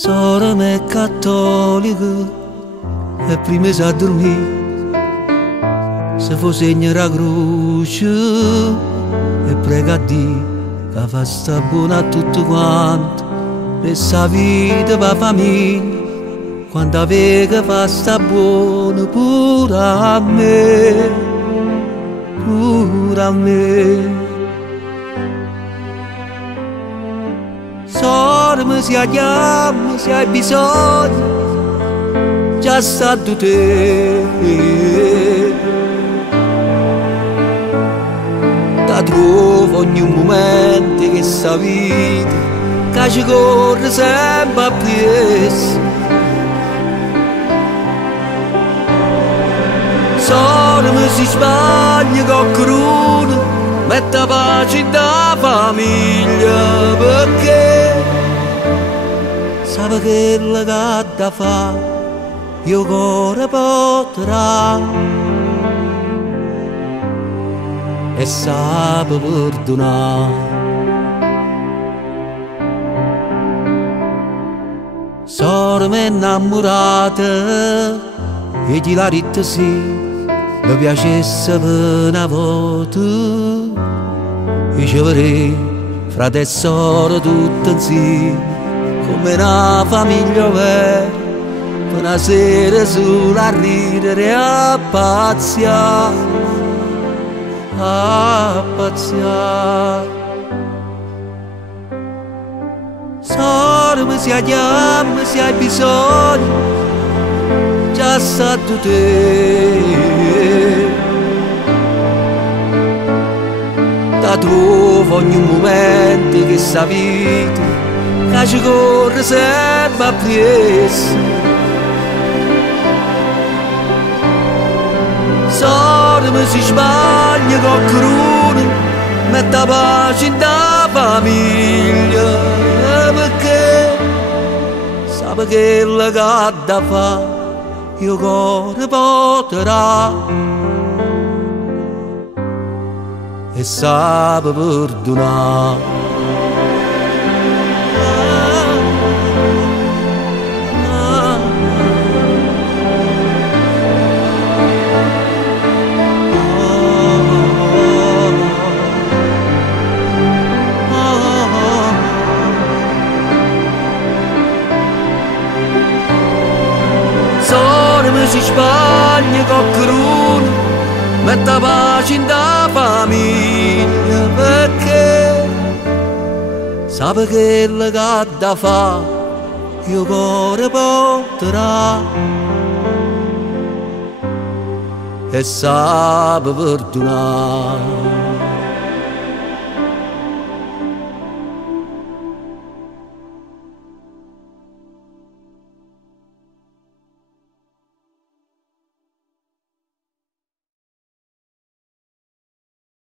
Sora me cattolica e prima sa dormire. Se fu segno la croce e prega a Dio che fa sta buona a tutto quanto per sta vita per famiglia. Quando aveva fa sta buona pure a me, pure a me. Sora mi si chiama, se hai bisogno, già stato te. Ti trovo ogni momento che sta vita, che ci corre sempre appresso. Sora mi si sbaglia con cruna, mette pace da famiglia, perché sa che la gatta fa, io cuore potrà e sa perdonare. Sora m'è innamorata e chi la ritta sì, mi piacesse per una volta, e ci avrei frate e sorelle tutti insieme, come una famiglia vera, per una sera sola a ridere e a pazziare, a pazziare. Sora mi si chiama, se hai bisogno, già stato te. Ti trovo ogni momento che sta vita, che ci corre sempre appresso. Sora mi si sbaglia con cruna, mette pace in da famiglia, perché sa che la gatta fa, io cuore potrà e sa perdonare. Sora mi si sbaglia con cruna, mette pace in da famiglia, perché sa che la gatta fa, io cuore potrà e sa perdonare.